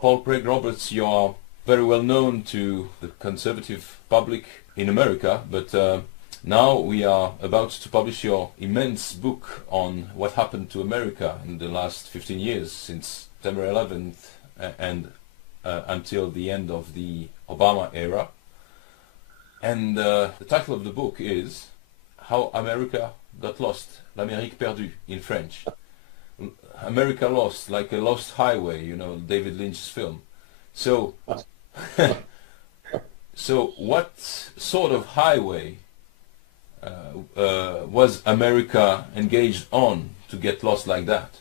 Hall Craig Roberts, you are very well known to the conservative public in America, but now we are about to publish your immense book on what happened to America in the last 15 years, since September 11th and until the end of the Obama era. And the title of the book is How America Got Lost, L'Amérique Perdue in French. America Lost, like a lost highway, you know, David Lynch's film. So, so what sort of highway was America engaged on to get lost like that?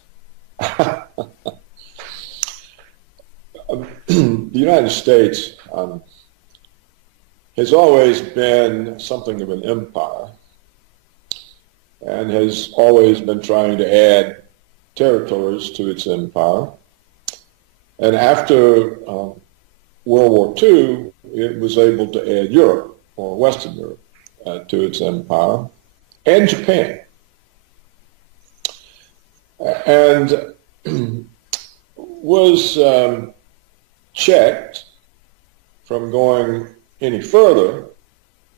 The United States has always been something of an empire and has always been trying to add territories to its empire. And after World War II, it was able to add Europe, or Western Europe, to its empire, and Japan. And was checked from going any further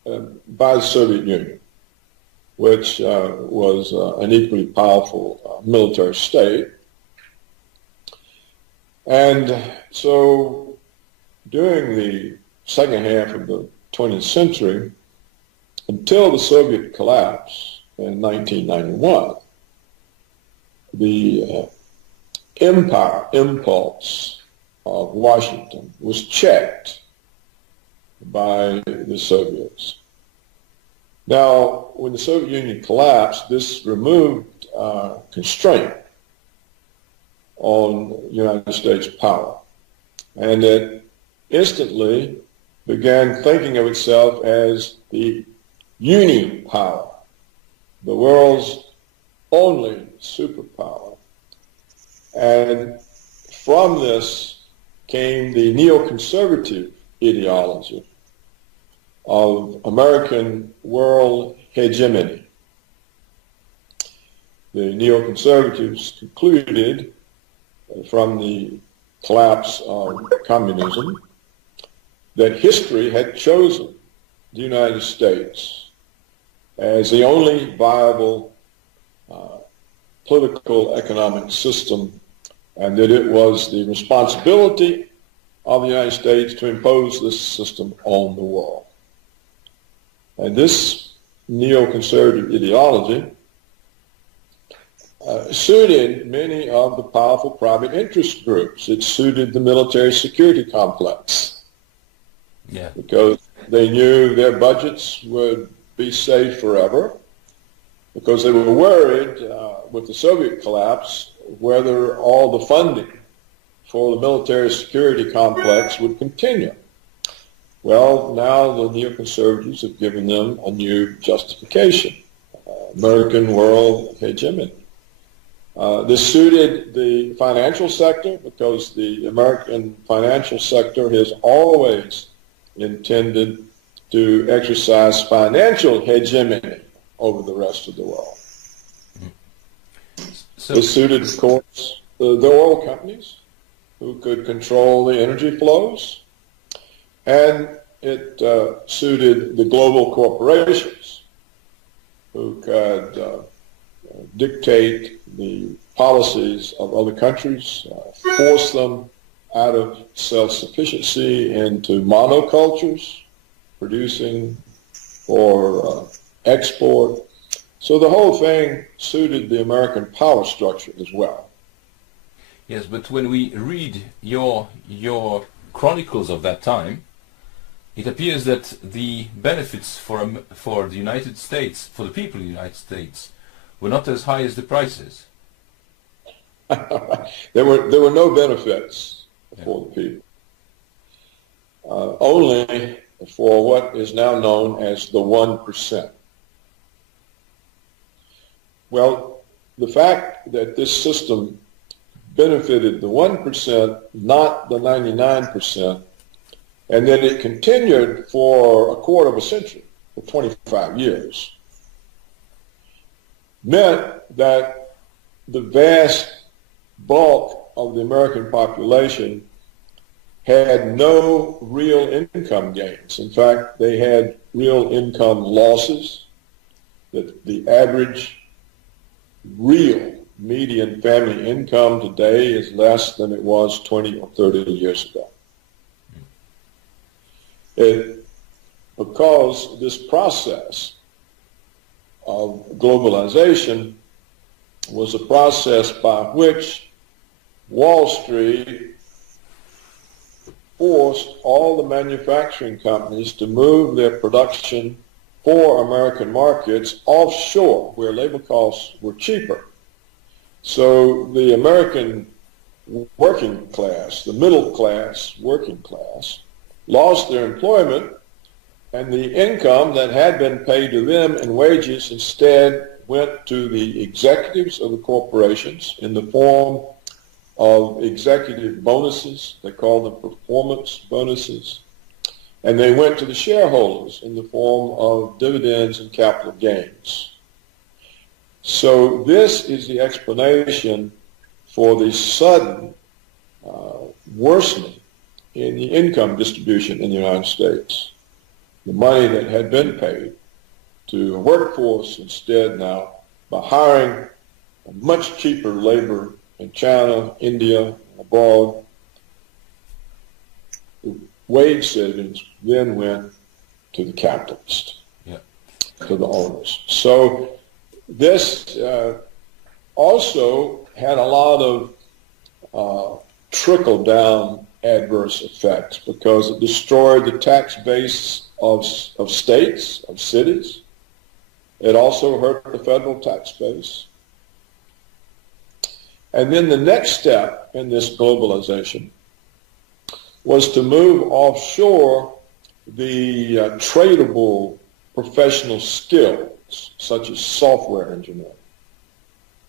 by the Soviet Union, which was an equally powerful military state. And so during the second half of the 20th century, until the Soviet collapse in 1991, the empire impulse of Washington was checked by the Soviets. Now, when the Soviet Union collapsed, this removed constraint on United States power. And it instantly began thinking of itself as the uni-power, the world's only superpower. And from this came the neoconservative ideology of American world hegemony. The neoconservatives concluded from the collapse of communism that history had chosen the United States as the only viable political economic system, and that it was the responsibility of the United States to impose this system on the world. And this neoconservative ideology suited many of the powerful private interest groups. It suited the military security complex, because they knew their budgets would be safe forever, because they were worried with the Soviet collapse whether all the funding for the military security complex would continue. Well, now the neoconservatives have given them a new justification, American world hegemony. This suited the financial sector, because the American financial sector has always intended to exercise financial hegemony over the rest of the world. So, this suited, of course, the oil companies, who could control the energy flows, and it suited the global corporations, who could dictate the policies of other countries, force them out of self-sufficiency into monocultures, producing for export. So the whole thing suited the American power structure as well. Yes, but when we read your chronicles of that time, it appears that the benefits for the United States, for the people of the United States, were not as high as the prices. There were no benefits for the people. Only for what is now known as the 1%. Well, the fact that this system benefited the 1%, not the 99%, and then it continued for a quarter of a century, for 25 years, meant that the vast bulk of the American population had no real income gains. In fact, they had real income losses. That the average real median family income today is less than it was 20 or 30 years ago. Because this process of globalization was a process by which Wall Street forced all the manufacturing companies to move their production for American markets offshore, where labor costs were cheaper. So the American working class, the middle class, working class, lost their employment, and the income that had been paid to them in wages instead went to the executives of the corporations in the form of executive bonuses. They call them performance bonuses. And they went to the shareholders in the form of dividends and capital gains. So this is the explanation for the sudden worsening in the income distribution in the United States. The money that had been paid to a workforce instead now, by hiring much cheaper labor in China, India, abroad, wage savings then went to the capitalist, to the owners. So this also had a lot of trickle-down adverse effects because it destroyed the tax base of states, of cities. It also hurt the federal tax base. And then the next step in this globalization was to move offshore the tradable professional skills, such as software engineering.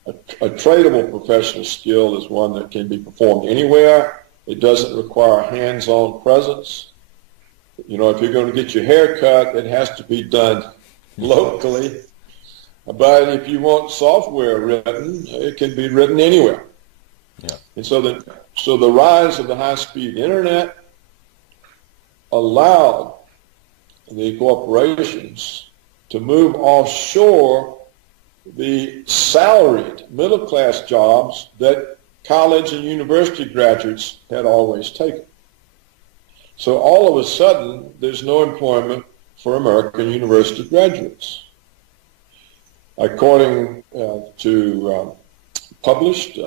A tradable professional skill is one that can be performed anywhere. It doesn't require hands-on presence. You know, if you're going to get your hair cut, it has to be done locally. But if you want software written, it can be written anywhere. Yeah. And so the rise of the high-speed internet allowed the corporations to move offshore the salaried middle-class jobs that college and university graduates had always taken. So all of a sudden, there's no employment for American university graduates. According to published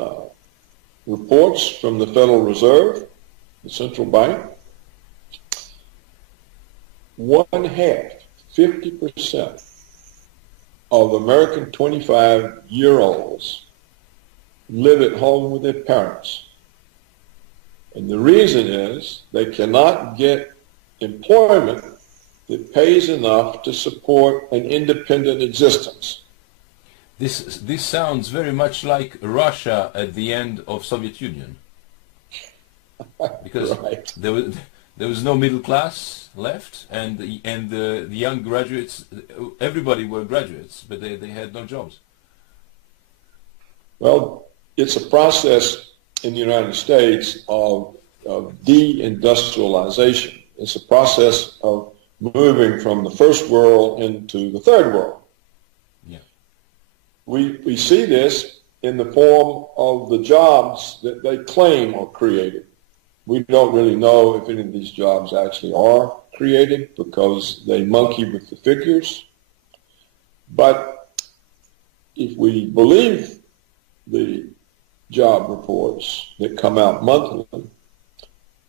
reports from the Federal Reserve, the central bank, 50% of American 25-year-olds live at home with their parents. And the reason is they cannot get employment that pays enough to support an independent existence. This sounds very much like Russia at the end of Soviet Union, because right. there was no middle class left, and the young graduates, everybody were graduates, but they had no jobs. Well, it's a process in the United States of deindustrialization. It's a process of moving from the first world into the third world. Yeah. We see this in the form of the jobs that they claim are created. We don't really know if any of these jobs actually are created because they monkey with the figures. But if we believe the job reports that come out monthly,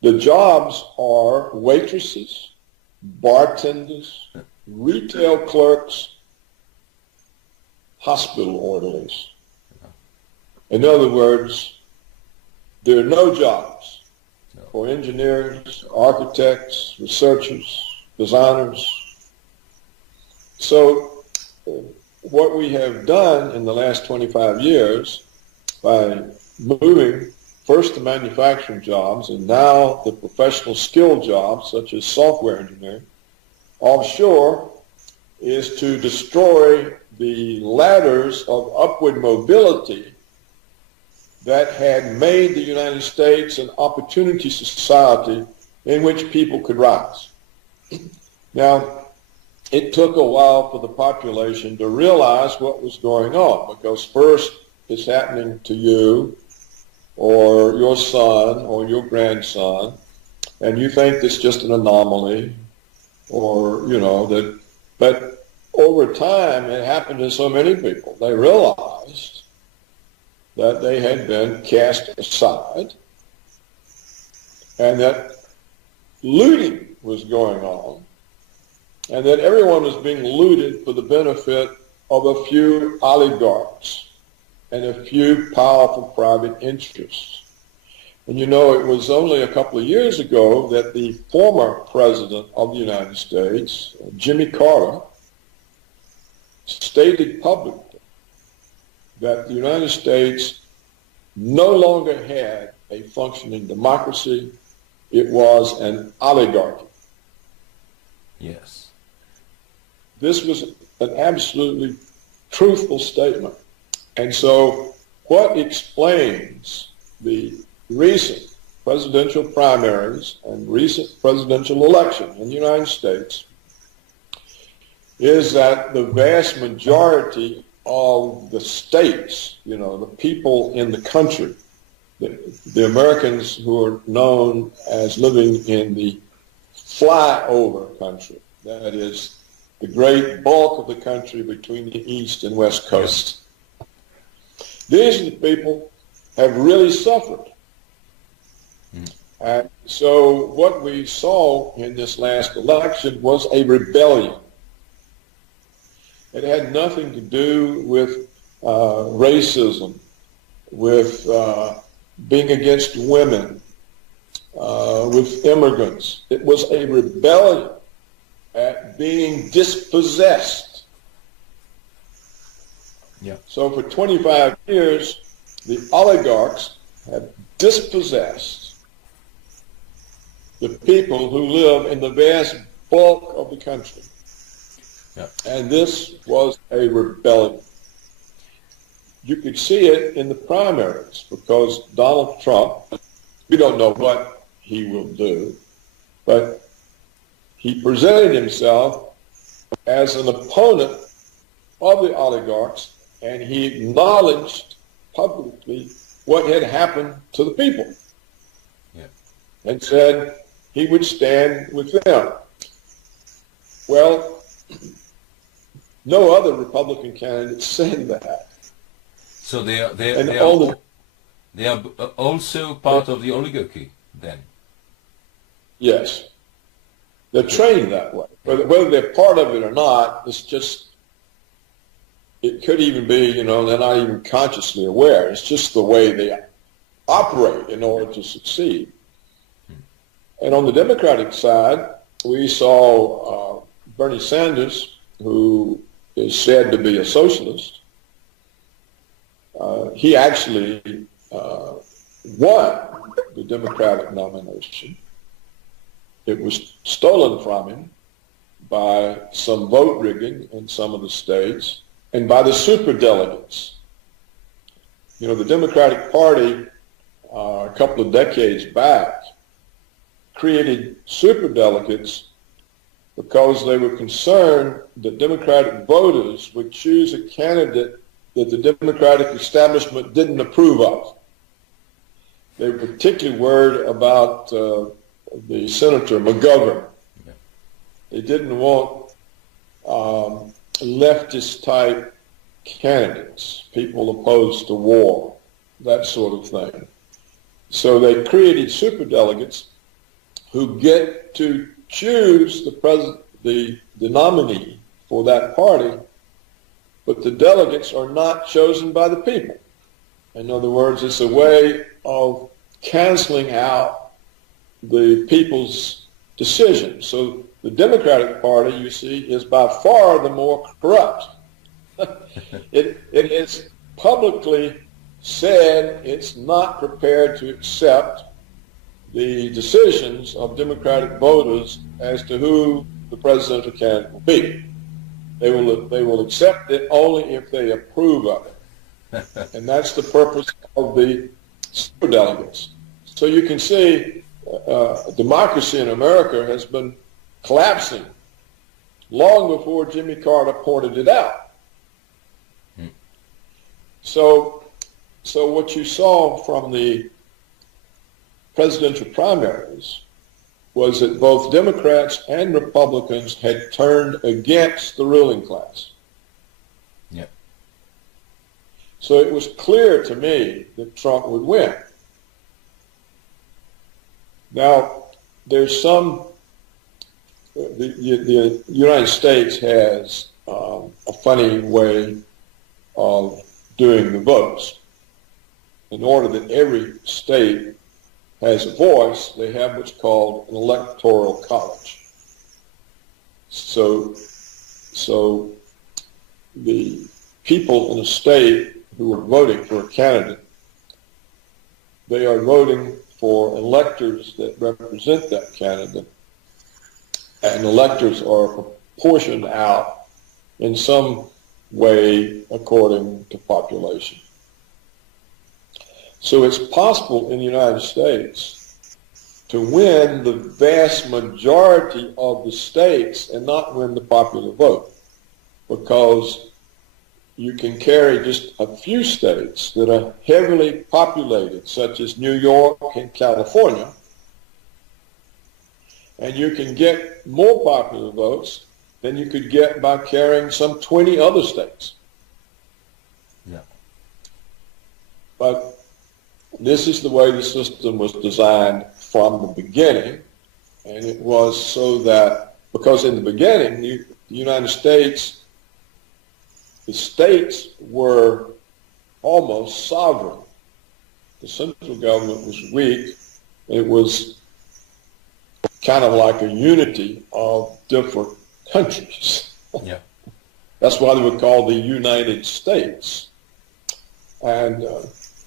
the jobs are waitresses, bartenders, retail clerks, hospital orderlies. In other words, there are no jobs for engineers, architects, researchers, designers. So what we have done in the last 25 years by moving first the manufacturing jobs and now the professional skill jobs such as software engineering offshore is to destroy the ladders of upward mobility that had made the United States an opportunity society in which people could rise. Now, it took a while for the population to realize what was going on, because first it's happening to you or your son or your grandson, and you think it's just an anomaly, or, you know, that, but over time it happened to so many people. They realized that they had been cast aside and that looting was going on, and that everyone was being looted for the benefit of a few oligarchs and a few powerful private interests. And you know, it was only a couple of years ago that the former president of the United States, Jimmy Carter, stated publicly that the United States no longer had a functioning democracy. It was an oligarchy. Yes. This was an absolutely truthful statement. And so what explains the recent presidential primaries and recent presidential election in the United States is that the vast majority of the states, you know, the people in the country, the Americans who are known as living in the flyover country, that is the great bulk of the country between the East and West Coast. These are the people have really suffered. And so what we saw in this last election was a rebellion. It had nothing to do with racism, with being against women, with immigrants. It was a rebellion at being dispossessed. Yeah. So for 25 years, the oligarchs have dispossessed the people who live in the vast bulk of the country. Yeah. And this was a rebellion. You could see it in the primaries, because Donald Trump, we don't know what he will do, but he presented himself as an opponent of the oligarchs, and he acknowledged publicly what had happened to the people. Yeah. And said he would stand with them. Well, no other Republican candidate said that. So they are also part of the oligarchy then? Yes. They're trained that way. Whether they're part of it or not, it's just, it could even be, you know, they're not even consciously aware. It's just the way they operate in order to succeed. And on the Democratic side, we saw Bernie Sanders, who is said to be a socialist. He actually won the Democratic nomination. It was stolen from him by some vote rigging in some of the states and by the superdelegates. You know, the Democratic Party a couple of decades back created superdelegates because they were concerned that Democratic voters would choose a candidate that the Democratic establishment didn't approve of. They were particularly worried about the Senator McGovern. Yeah. They didn't want leftist-type candidates, people opposed to war, that sort of thing. So they created superdelegates who get to choose the nominee for that party, but the delegates are not chosen by the people. In other words, it's a way of canceling out the people's decisions. So the Democratic Party, you see, is by far the more corrupt. It has publicly said it's not prepared to accept the decisions of Democratic voters as to who the presidential candidate will be. They will accept it only if they approve of it. And that's the purpose of the superdelegates. So you can see democracy in America has been collapsing long before Jimmy Carter pointed it out. So what you saw from the presidential primaries was that both Democrats and Republicans had turned against the ruling class. Yep. So it was clear to me that Trump would win. Now, there's the United States has a funny way of doing the votes. In order that every state has a voice, they have what's called an electoral college. So the people in a state who are voting for a candidate, they are voting for electors that represent that candidate, and electors are proportioned out in some way according to population. So it's possible in the United States to win the vast majority of the states and not win the popular vote, because you can carry just a few states that are heavily populated, such as New York and California, and you can get more popular votes than you could get by carrying some 20 other states. Yeah. But this is the way the system was designed from the beginning, and it was so that, because in the beginning, the United States, the states were almost sovereign. The central government was weak. It was kind of like a unity of different countries. Yeah. That's why they were called the United States. And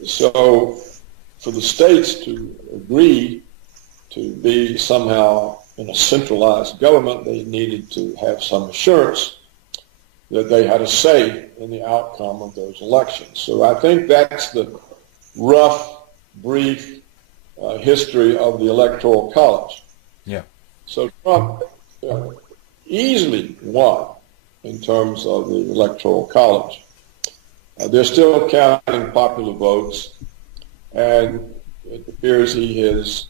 so for the states to agree to be somehow in a centralized government, they needed to have some assurance that they had a say in the outcome of those elections. So I think that's the rough, brief history of the Electoral College. Yeah. So Trump easily won in terms of the Electoral College. They're still counting popular votes, and it appears he has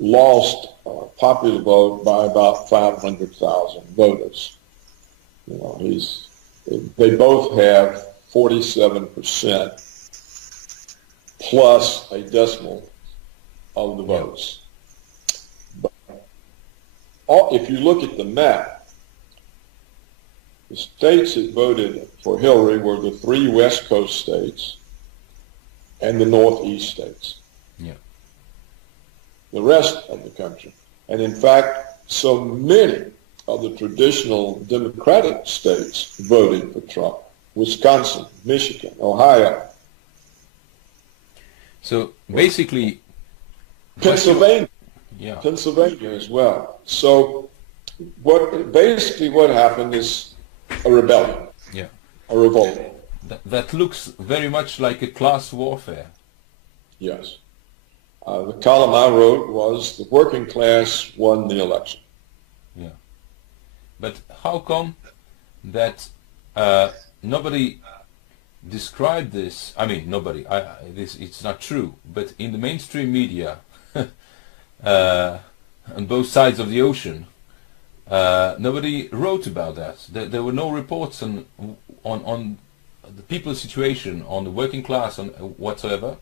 lost popular vote by about 500,000 voters. You know, they both have 47% plus a decimal of the votes. But if you look at the map, the states that voted for Hillary were the 3 West Coast states and the Northeast states. Yeah. The rest of the country. And in fact, so many of the traditional Democratic states voted for Trump. Wisconsin, Michigan, Ohio. So basically... Pennsylvania. Yeah. Pennsylvania as well. So what happened is a rebellion. Yeah. A revolt. That looks very much like a class warfare. Yes. The column I wrote was the working class won the election. Yeah. But how come that nobody described this? I mean, nobody. It's not true. But in the mainstream media, on both sides of the ocean, nobody wrote about that. There were no reports on the people's situation, on the working class, on whatsoever.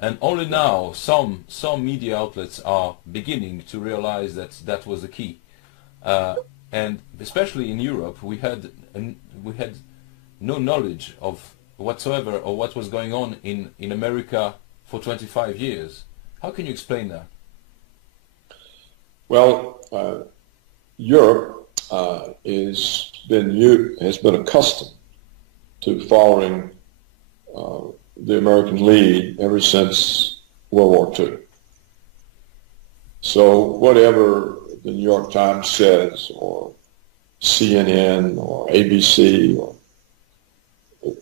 And only now some media outlets are beginning to realize that that was the key. And especially in Europe, we had no knowledge of whatsoever or what was going on in America for 25 years. How can you explain that? Well, Europe has been accustomed to following the American lead ever since World War II. So whatever the New York Times says, or CNN, or ABC,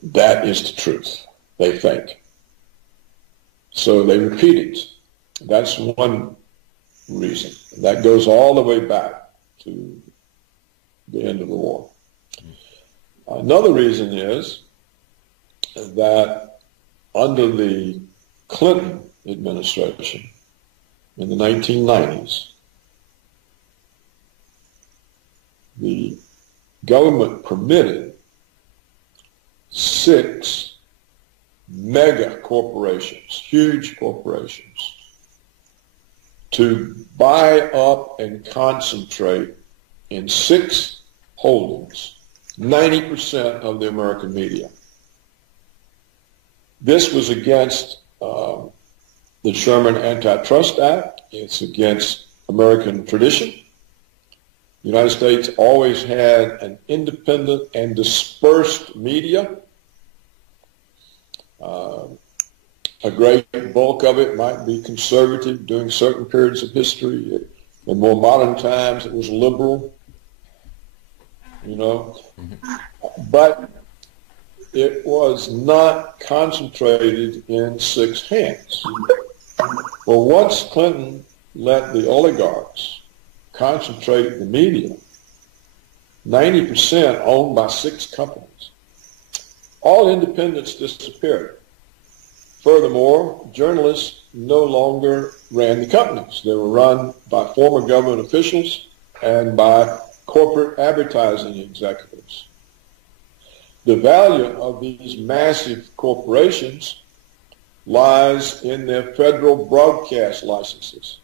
that is the truth, they think. So they repeat it. That's one reason. That goes all the way back to the end of the war. Another reason is that under the Clinton administration in the 1990s, the government permitted 6 mega corporations, huge corporations, to buy up and concentrate in 6 holdings 90% of the American media. This was against the Sherman Antitrust Act. It's against American tradition. The United States always had an independent and dispersed media. A great bulk of it might be conservative during certain periods of history. In more modern times, it was liberal, you know. But it was not concentrated in 6 hands. Well, once Clinton let the oligarchs concentrate the media, 90% owned by 6 companies, all independence disappeared. Furthermore, journalists no longer ran the companies. They were run by former government officials and by corporate advertising executives. The value of these massive corporations lies in their federal broadcast licenses.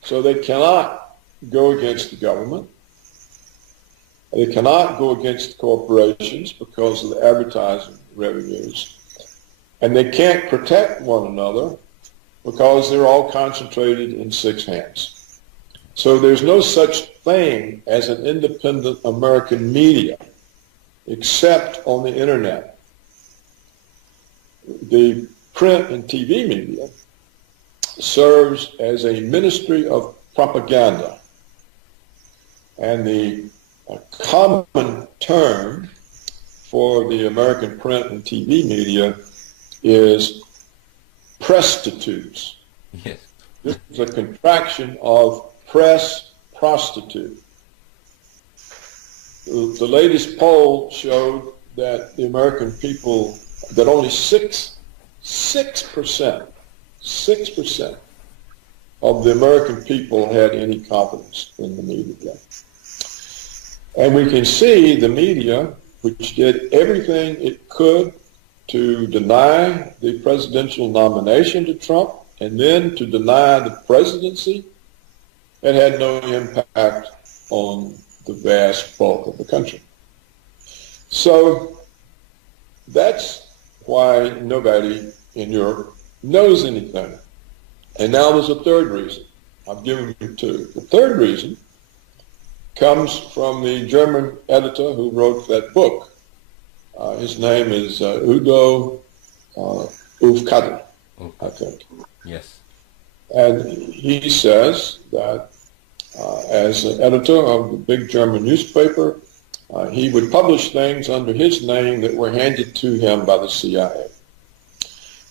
So they cannot go against the government. They cannot go against corporations because of the advertising revenues. And they can't protect one another because they're all concentrated in 6 hands. So there's no such thing as an independent American media except on the internet. The print and TV media serves as a ministry of propaganda. And the common term for the American print and TV media is prostitutes. Yes. This is a contraction of press prostitute. The latest poll showed that the American people, that only 6% of the American people had any confidence in the media. And we can see the media, which did everything it could to deny the presidential nomination to Trump and then to deny the presidency, it had no impact on the vast bulk of the country. So that's why nobody in Europe knows anything. And now there's a third reason. I've given you 2. The third reason comes from the German editor who wrote that book. His name is Udo Ufkadr, I think. Yes. And he says that as an editor of the big German newspaper, he would publish things under his name that were handed to him by the CIA.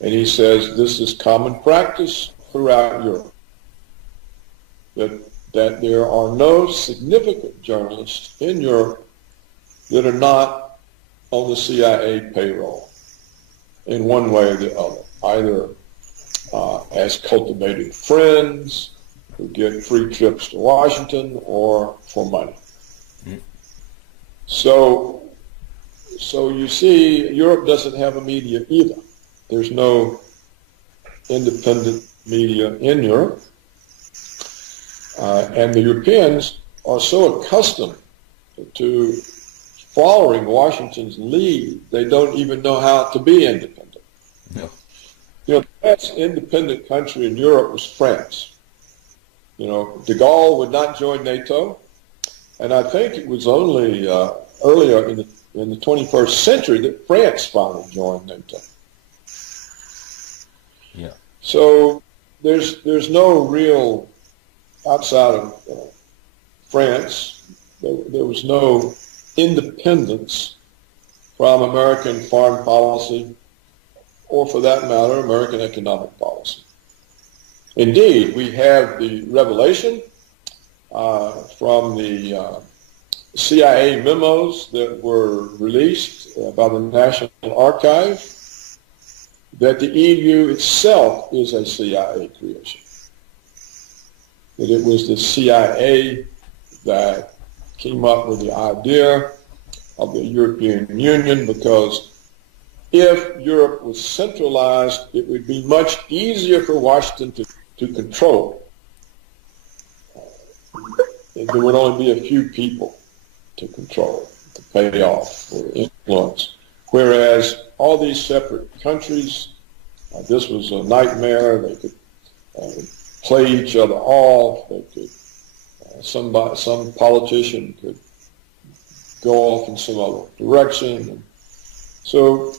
And he says this is common practice throughout Europe, that there are no significant journalists in Europe that are not on the CIA payroll in one way or the other, either as cultivated friends who get free trips to Washington or for money. Mm. So you see, Europe doesn't have a media either. There's no independent media in Europe. And the Europeans are so accustomed to following Washington's lead, they don't even know how to be independent. No. You know, the last independent country in Europe was France. You know, de Gaulle would not join NATO, and I think it was only earlier in the 21st century that France finally joined NATO. Yeah. So there's no real, outside of France, there was no independence from American foreign policy, or for that matter, American economic policy. Indeed, we have the revelation from the CIA memos that were released by the National Archive that the EU itself is a CIA creation. That it was the CIA that came up with the idea of the European Union, because if Europe was centralized, it would be much easier for Washington to control. There would only be a few people to control, to pay off, or influence. Whereas all these separate countries, this was a nightmare. They could play each other off. They could, some politician could go off in some other direction. And so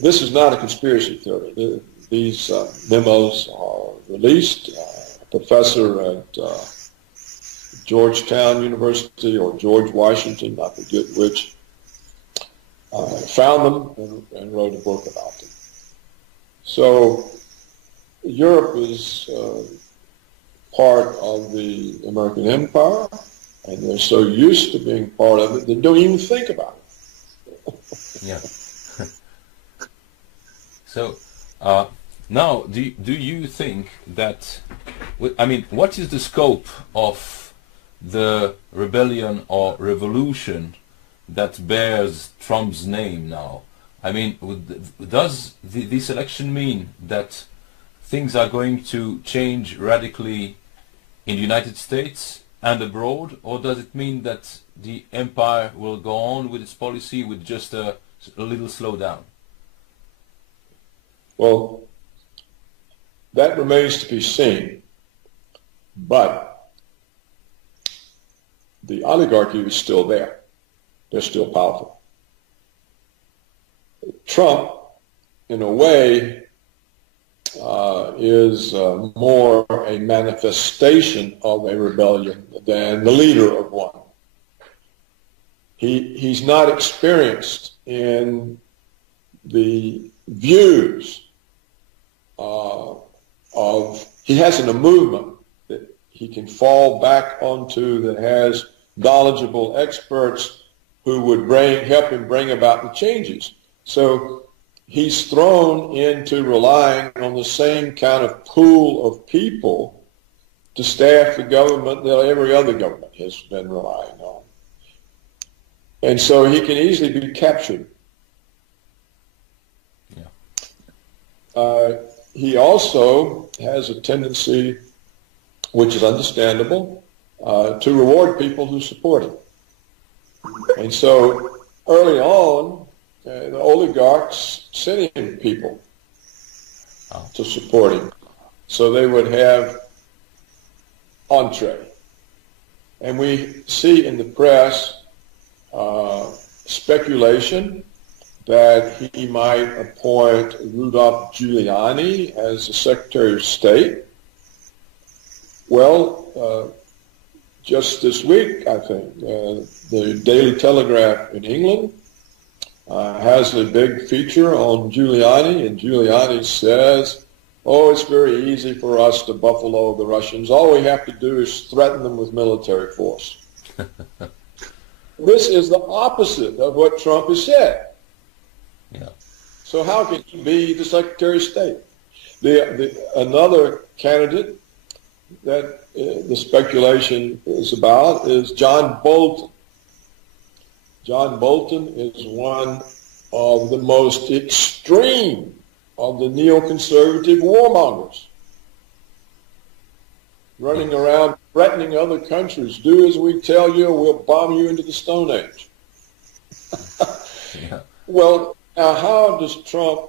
this is not a conspiracy theory. These memos are released. A professor at Georgetown University or George Washington, I forget which, found them and wrote a book about them. So Europe is part of the American empire, and they're so used to being part of it, they don't even think about it. Yeah. So now, do you think that, I mean, what is the scope of the rebellion or revolution that bears Trump's name now? I mean, does this election mean that things are going to change radically in the United States and abroad, or does it mean that the empire will go on with its policy with just a little slowdown? Well, that remains to be seen, but the oligarchy is still there. They're still powerful. Trump, in a way, is more a manifestation of a rebellion than the leader of one. He's not experienced in the views he hasn't a movement that he can fall back onto that has knowledgeable experts who would help him bring about the changes. So he's thrown into relying on the same kind of pool of people to staff the government that every other government has been relying on. And so he can easily be captured. Yeah. He also has a tendency, which is understandable, to reward people who support him. And so early on, the oligarchs sent in people to support him. So they would have entree. And we see in the press speculation that he might appoint Rudolph Giuliani as the Secretary of State. Well, just this week, I think, the Daily Telegraph in England has a big feature on Giuliani, and Giuliani says, oh, it's very easy for us to buffalo the Russians. All we have to do is threaten them with military force. This is the opposite of what Trump has said. Yeah. So how can he be the Secretary of State? Another candidate that the speculation is about is John Bolton. John Bolton is one of the most extreme of the neoconservative warmongers, running around threatening other countries, do as we tell you or we'll bomb you into the Stone Age. Yeah. Well, now how does Trump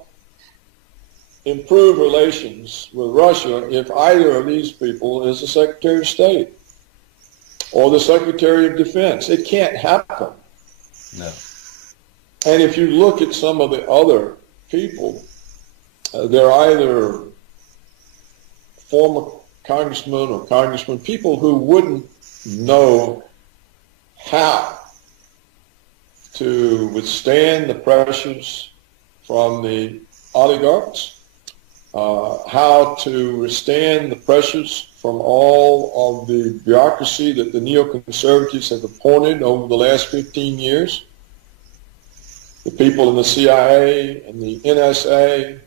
improve relations with Russia if either of these people is the Secretary of State or the Secretary of Defense? It can't happen. No. And if you look at some of the other people, they're either former congressmen or congressmen, people who wouldn't know how to withstand the pressures from the oligarchs, how to withstand the pressures from all of the bureaucracy that the neoconservatives have appointed over the last 15 years. The people in the CIA and the NSA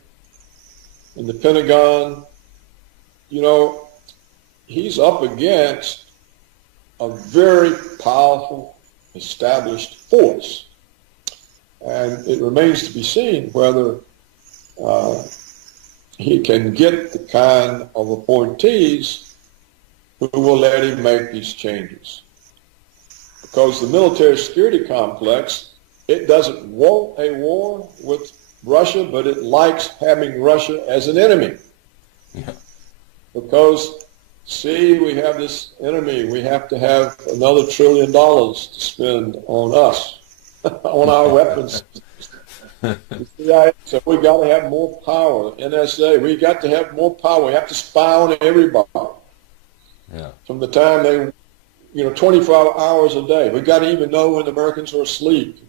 and the Pentagon, you know, he's up against a very powerful, established force. And it remains to be seen whether he can get the kind of appointees who will let him make these changes. Because the military security complex, it doesn't want a war with Russia, but it likes having Russia as an enemy. Yeah. Because, see, we have this enemy. We have to have another $1 trillion to spend on us, on our weapons. The CIA said, we got to have more power. The NSA, we got to have more power. We have to spy on everybody. Yeah. From the time they, 24 hours a day. We got to even know when the Americans are asleep,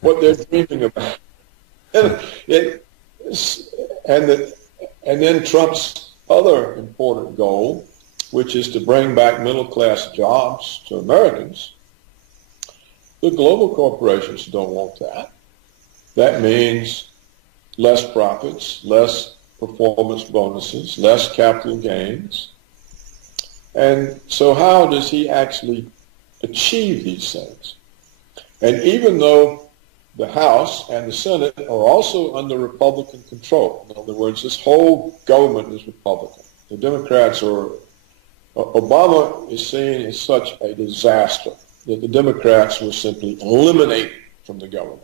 what they're dreaming about. And then Trump's other important goal, which is to bring back middle-class jobs to Americans. The global corporations don't want that. That means less profits, less performance bonuses, less capital gains. And so how does he actually achieve these things? And even though the House and the Senate are also under Republican control, in other words, this whole government is Republican. The Democrats are, Obama is seen as such a disaster that the Democrats will simply eliminate from the government.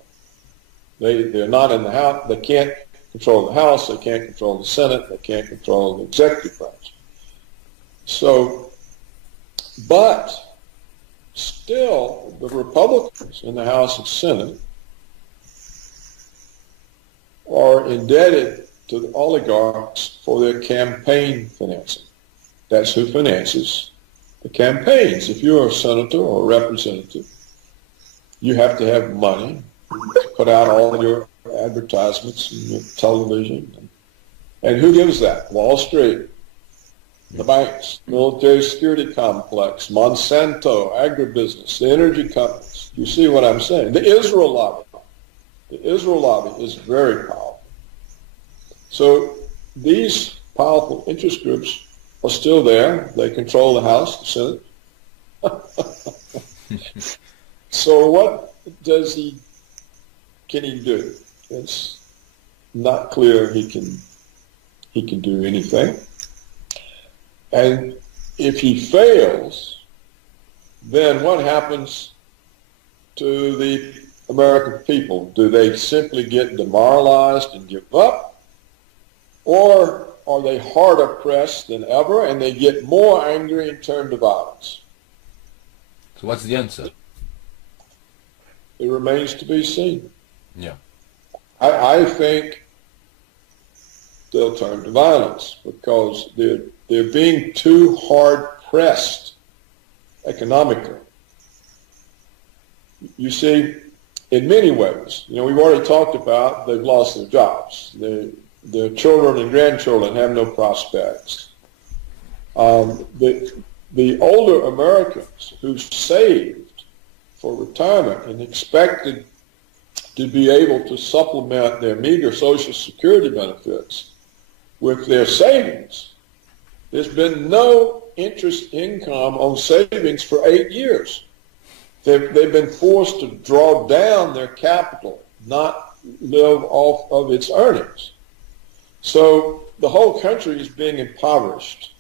They're not in the House. They can't control the House. They can't control the Senate. They can't control the executive branch. So, but still, the Republicans in the House and Senate are indebted to the oligarchs for their campaign financing. That's who finances the campaigns. If you're a senator or a representative, you have to have money to put out all your advertisements and your television. And who gives that? Wall Street, the banks, military security complex, Monsanto, agribusiness, the energy companies. You see what I'm saying? The Israel lobby. The Israel lobby is very powerful. So these powerful interest groups are still there. They control the House, the Senate. So what can he do? It's not clear he can do anything. And if he fails, then what happens to the American people? Do they simply get demoralized and give up? Or are they harder pressed than ever and they get more angry and turn to violence? So what's the answer? It remains to be seen. Yeah. I think they'll turn to violence because they're being too hard pressed economically. You see, in many ways, we've already talked about they've lost their jobs. Their children and grandchildren have no prospects. The older Americans who saved for retirement and expected to be able to supplement their meager Social Security benefits with their savings, there's been no interest income on savings for 8 years. They've been forced to draw down their capital, not live off of its earnings. So the whole country is being impoverished.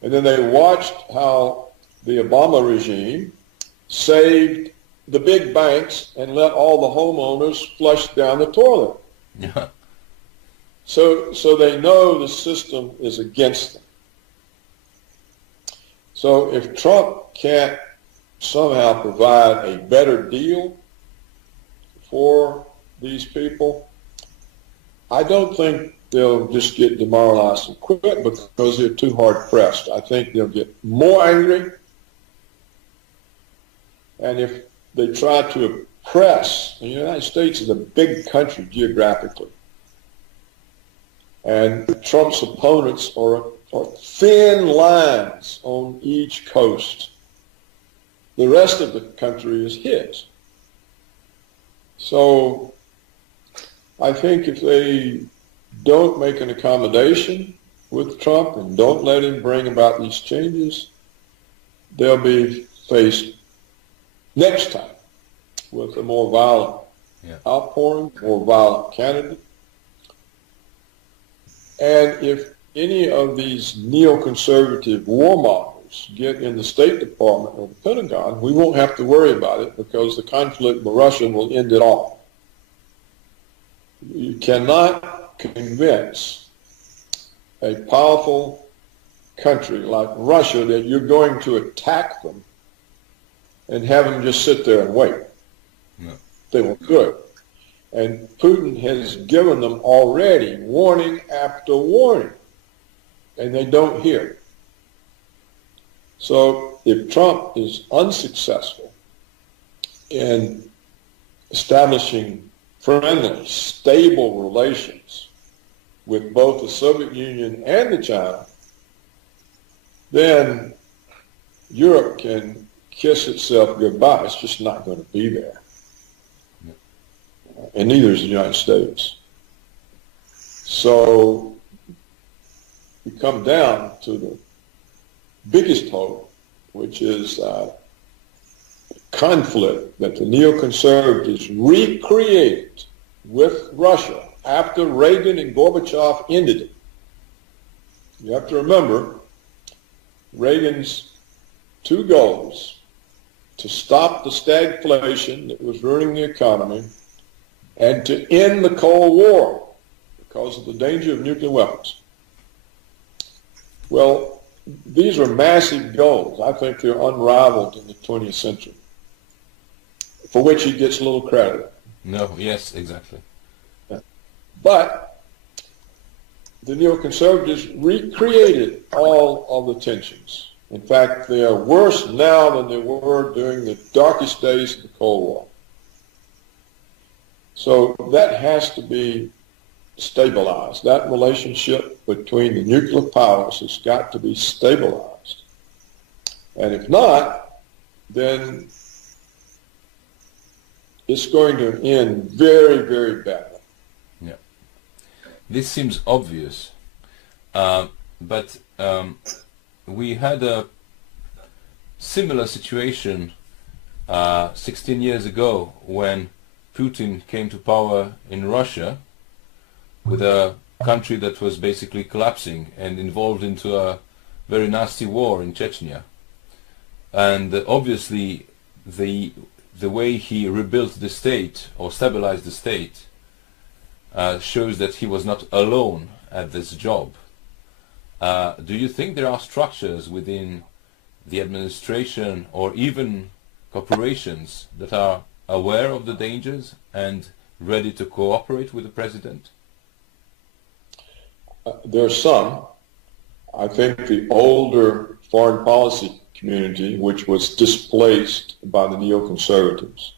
And then they watched how the Obama regime saved the big banks and let all the homeowners flush down the toilet. Yeah. So they know the system is against them. So if Trump can't somehow provide a better deal for these people, I don't think they'll just get demoralized and quit because they're too hard pressed. I think they'll get more angry. And if they try to oppress, the United States is a big country geographically. And Trump's opponents are thin lines on each coast. The rest of the country is his. So I think if they don't make an accommodation with Trump and don't let him bring about these changes, they'll be faced next time with a more violent outpouring, more violent candidate. And if any of these neoconservative warmongers get in the State Department or the Pentagon, we won't have to worry about it because the conflict with Russia will end it all. You cannot convince a powerful country like Russia that you're going to attack them and have them just sit there and wait. No. They won't do it. And Putin has given them already warning after warning, and they don't hear. So if Trump is unsuccessful in establishing friendly, stable relations with both the Soviet Union and the China, then Europe can kiss itself goodbye. It's just not going to be there. And neither is the United States. So we come down to the biggest hope, which is conflict that the neoconservatives recreated with Russia after Reagan and Gorbachev ended it. You have to remember Reagan's two goals: to stop the stagflation that was ruining the economy and to end the Cold War because of the danger of nuclear weapons. Well, these are massive goals. I think they're unrivaled in the 20th century, for which he gets a little credit. No, yes, exactly. But the neoconservatives recreated all of the tensions. In fact, they are worse now than they were during the darkest days of the Cold War. So that has to be stabilized. That relationship between the nuclear powers has got to be stabilized. And if not, then it's going to end very, very badly. Yeah. This seems obvious, but we had a similar situation 16 years ago when Putin came to power in Russia with a country that was basically collapsing and involved into a very nasty war in Chechnya. And obviously the way he rebuilt the state or stabilized the state shows that he was not alone at this job. Do you think there are structures within the administration or even corporations that are aware of the dangers and ready to cooperate with the president? There are some. I think the older foreign policy community, which was displaced by the neoconservatives,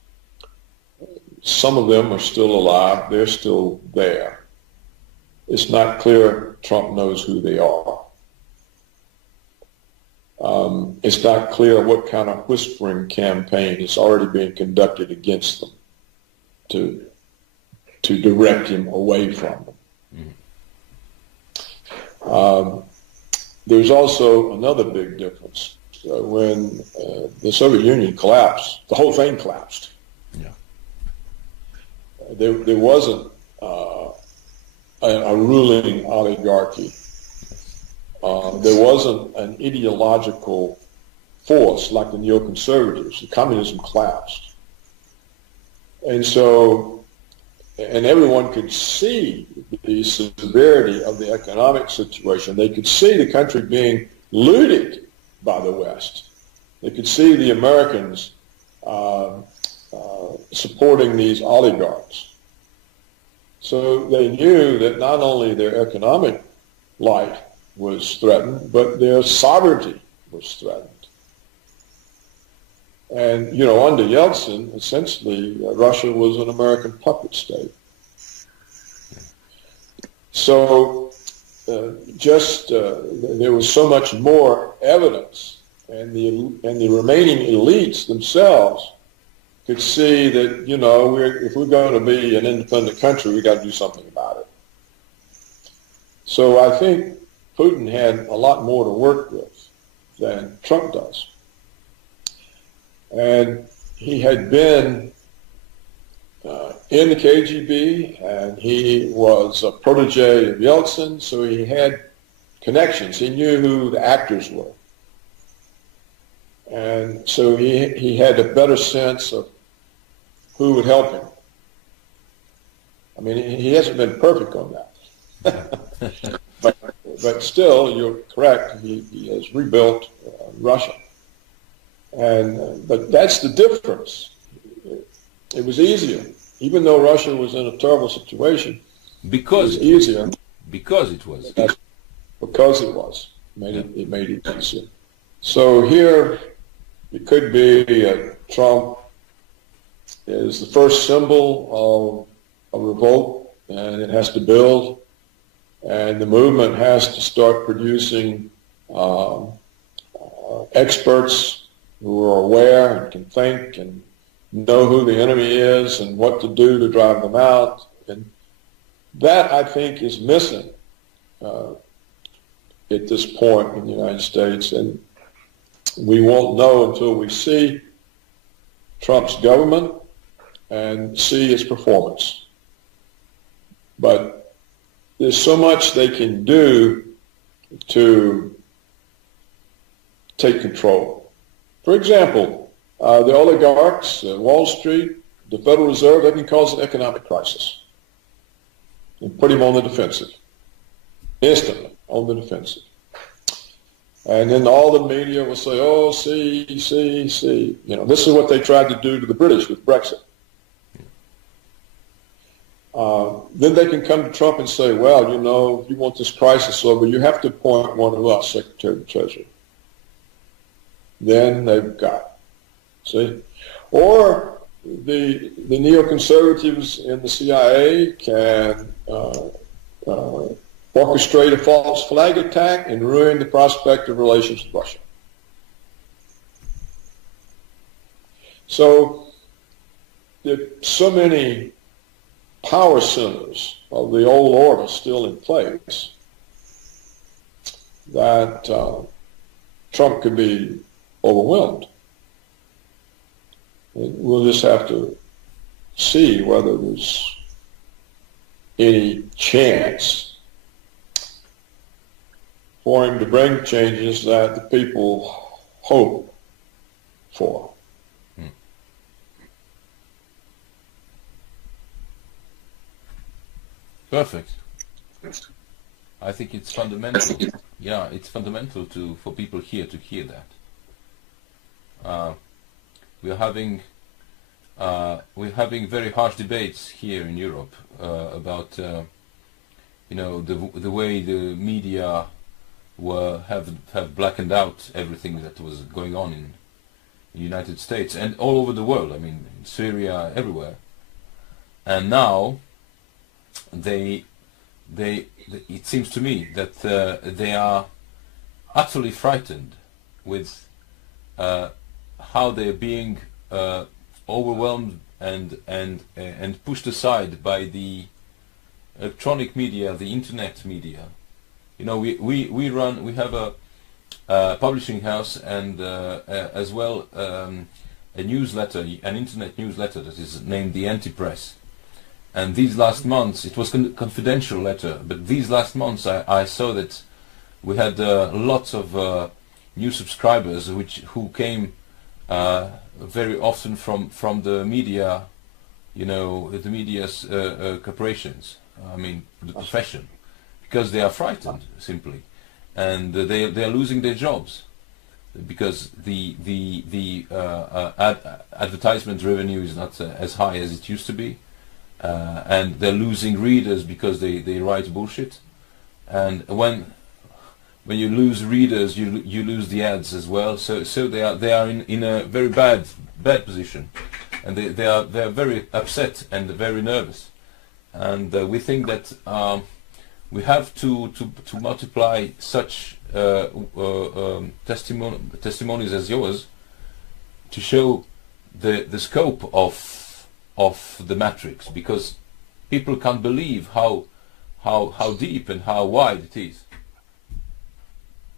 some of them are still alive. They're still there. It's not clear Trump knows who they are. It's not clear what kind of whispering campaign is already being conducted against them to direct him away from them. Mm. There's also another big difference. When the Soviet Union collapsed, the whole thing collapsed. Yeah. There wasn't a ruling oligarchy. There wasn't an ideological force like the neoconservatives. The communism collapsed. And so, and everyone could see the severity of the economic situation. They could see the country being looted by the West. They could see the Americans supporting these oligarchs. So they knew that not only their economic life was threatened, but their sovereignty was threatened. And, you know, under Yeltsin, essentially, Russia was an American puppet state. So there was so much more evidence, and the remaining elites themselves could see that, you know, if we're going to be an independent country, we got to do something about it. So I think Putin had a lot more to work with than Trump does. And he had been in the KGB, and he was a protege of Yeltsin, so he had connections. He knew who the actors were. And so he had a better sense of who would help him. I mean, he hasn't been perfect on that. but still, you're correct, he has rebuilt Russia. But that's the difference. It was easier. Even though Russia was in a terrible situation, because it was easier. Because it was. Because it was. It made it easier. So here, it could be Trump is the first symbol of a revolt, and it has to build, and the movement has to start producing experts who are aware and can think and know who the enemy is and what to do to drive them out. And that, I think, is missing at this point in the United States. And we won't know until we see Trump's government and see its performance. But there's so much they can do to take control. For example, the oligarchs, Wall Street, the Federal Reserve, they can cause an economic crisis and put him on the defensive, instantly on the defensive. And then all the media will say, oh, see. You know, this is what they tried to do to the British with Brexit. Then they can come to Trump and say, well, you know, if you want this crisis over, you have to appoint one of us, Secretary of the Treasury. Then they've got it. See? Or the neoconservatives in the CIA can orchestrate a false flag attack and ruin the prospect of relations with Russia. So there are so many power centers of the old order still in place that Trump could be overwhelmed. We'll just have to see whether there's any chance for him to bring changes that the people hope for. Perfect. I think it's fundamental. Yeah, it's fundamental for people here to hear that. We're having very harsh debates here in Europe about you know, the way the media have blackened out everything that was going on in the United States and all over the world. I mean, in Syria, everywhere. And now it seems to me that they are utterly frightened with how they're being overwhelmed and pushed aside by the electronic media, the internet media. You know, we have a publishing house and as well a newsletter, an internet newsletter that is named The Anti-Press. And these last months, it was a confidential letter, but these last months I saw that we had lots of new subscribers who came very often from the media, you know, the media's corporations, I mean the profession, because they are frightened simply, and they are losing their jobs because the advertisement revenue is not as high as it used to be. And they're losing readers because they write bullshit, and when you lose readers, you lose the ads as well. So they are in a very bad position, and they are very upset and very nervous. And we think that we have to multiply such testimonies as yours to show the scope of the matrix, because people can't believe how deep and how wide it is.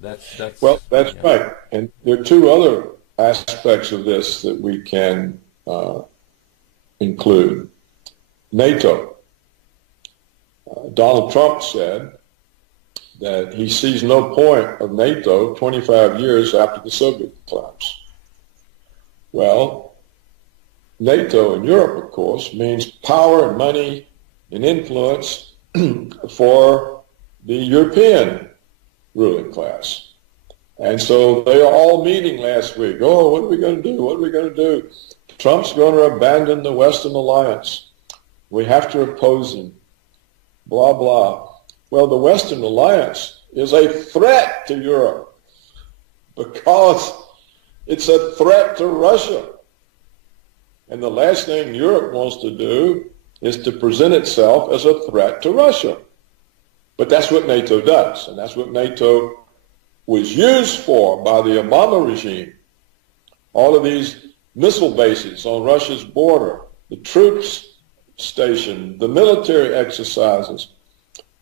That's right. And there are two other aspects of this that we can include. NATO. Donald Trump said that he sees no point of NATO 25 years after the Soviet collapse. Well, NATO in Europe, of course, means power and money and influence for the European ruling class. And so they are all meeting last week. Oh, what are we going to do? What are we going to do? Trump's going to abandon the Western alliance. We have to oppose him. Blah, blah. Well, the Western alliance is a threat to Europe because it's a threat to Russia. And the last thing Europe wants to do is to present itself as a threat to Russia. But that's what NATO does, and that's what NATO was used for by the Obama regime. All of these missile bases on Russia's border, the troops stationed, the military exercises.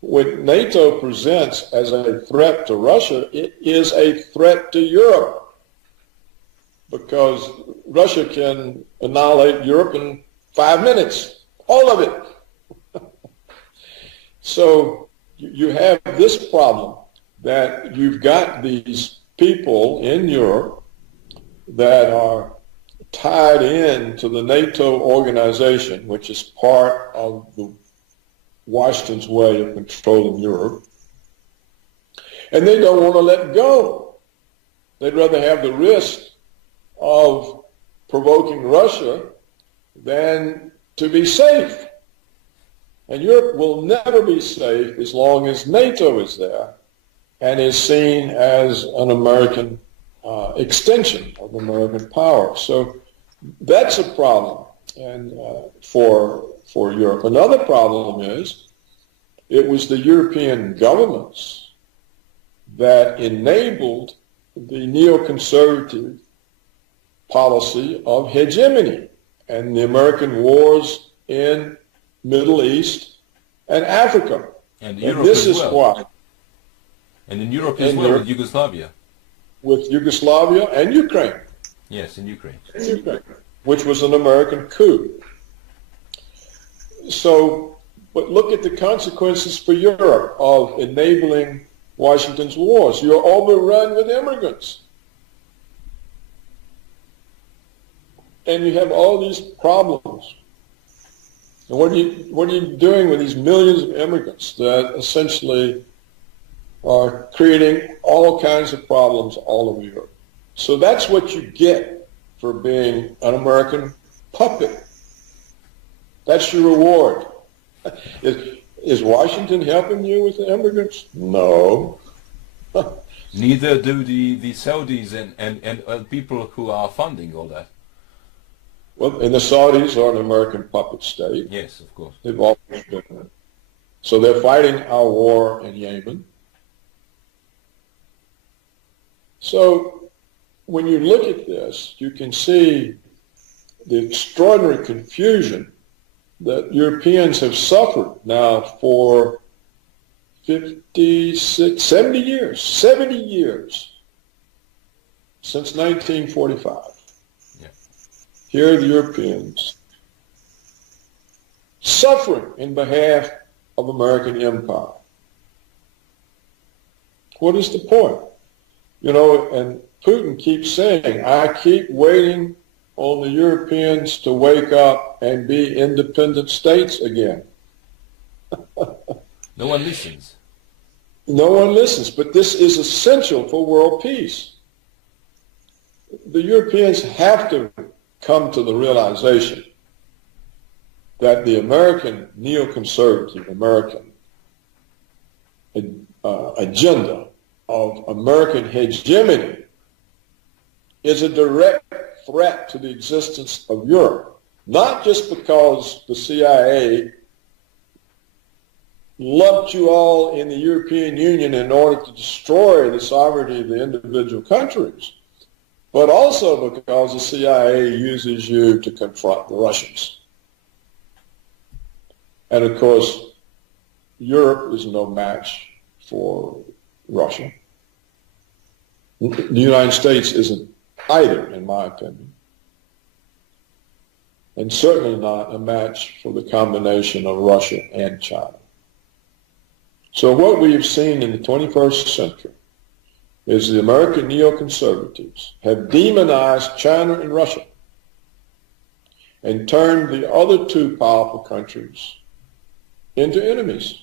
What NATO presents as a threat to Russia, it is a threat to Europe, because Russia can annihilate Europe in 5 minutes, all of it. So you have this problem that you've got these people in Europe that are tied in to the NATO organization, which is part of Washington's way of controlling Europe, and they don't want to let go. They'd rather have the risk of provoking Russia than to be safe. And Europe will never be safe as long as NATO is there and is seen as an American extension of American power. So that's a problem and for Europe. Another problem is it was the European governments that enabled the neoconservative policy of hegemony and the American wars in Middle East and Africa. And this is why. And in Europe as well, with Yugoslavia. With Yugoslavia and Ukraine. Yes, in Ukraine. Which was an American coup. So, but look at the consequences for Europe of enabling Washington's wars. You're overrun with immigrants. And you have all these problems. And what are you doing with these millions of immigrants that essentially are creating all kinds of problems all over Europe? So that's what you get for being an American puppet. That's your reward. Is Washington helping you with the immigrants? No. Neither do the Saudis and people who are funding all that. Well, and the Saudis are an American puppet state. Yes, of course. They've always been that. So they're fighting our war in Yemen. So when you look at this, you can see the extraordinary confusion that Europeans have suffered now for 56, 70 years since 1945. Here are the Europeans suffering in behalf of American empire. What is the point? You know, and Putin keeps saying, I keep waiting on the Europeans to wake up and be independent states again. No one listens. No one listens, but this is essential for world peace. The Europeans have to come to the realization that the American neoconservative American agenda of American hegemony is a direct threat to the existence of Europe, not just because the CIA lumped you all in the European Union in order to destroy the sovereignty of the individual countries, but also because the CIA uses you to confront the Russians. And of course, Europe is no match for Russia. The United States isn't either, in my opinion. And certainly not a match for the combination of Russia and China. So what we have seen in the 21st century is the American neoconservatives have demonized China and Russia and turned the other two powerful countries into enemies.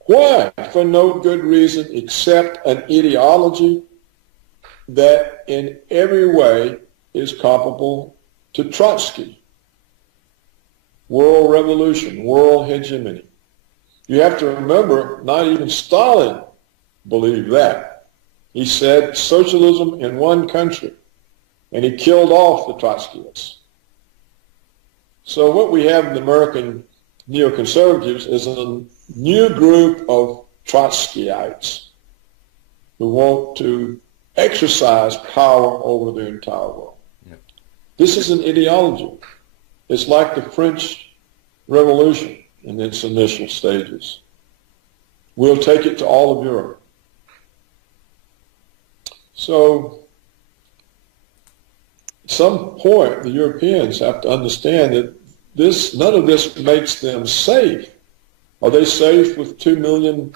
Why? For no good reason except an ideology that in every way is comparable to Trotsky. World revolution, world hegemony. You have to remember, not even Stalin believed that. He said socialism in one country, and he killed off the Trotskyists. So what we have in the American neoconservatives is a new group of Trotskyites who want to exercise power over the entire world. Yep. This is an ideology. It's like the French Revolution in its initial stages. We'll take it to all of Europe. So at some point, the Europeans have to understand that none of this makes them safe. Are they safe with 2 million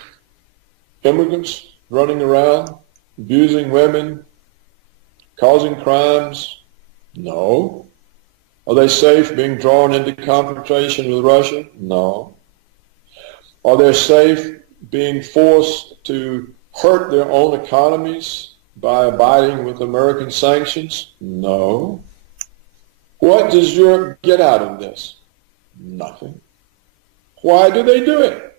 immigrants running around, abusing women, causing crimes? No. Are they safe being drawn into confrontation with Russia? No. Are they safe being forced to hurt their own economies by abiding with American sanctions? No. What does Europe get out of this? Nothing. Why do they do it?